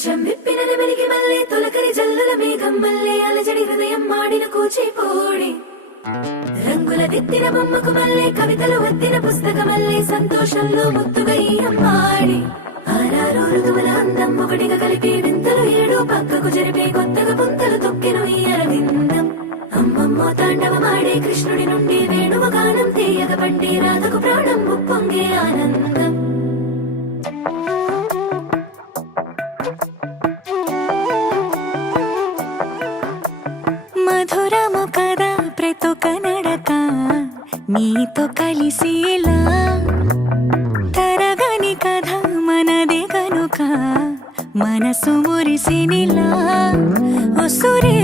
కొంచెం విప్పిన వెలిగి మళ్ళీ తొలకరి జల్లుల మేఘం మళ్ళీ అలజడి హృదయం మాడిన కూచిపోడి రంగుల దిద్దిన బొమ్మకు మళ్ళీ కవితలు వద్దిన పుస్తకమల్లే సంతోషంలో ముద్దుగా ఈ అమ్మాడి ఆరారు ఋతువుల అందం ఒకటిగా కలిపి వింతలు ఏడు పక్కకు జరిపే కొత్తగా పుంతలు తొక్కెను ఈ అరవిందం అమ్మమ్మో తాండవమాడే కృష్ణుడి నుండి వేణువ గానం తీయగ పండి రాధకు ప్రాణం ఉప్పొంగే ఆనందం మధురము కదా ప్రతొక నడక నీతో కలిసేలా తరగని కథ మనదే కనుక మనసు మురిసినిలా ఒసురే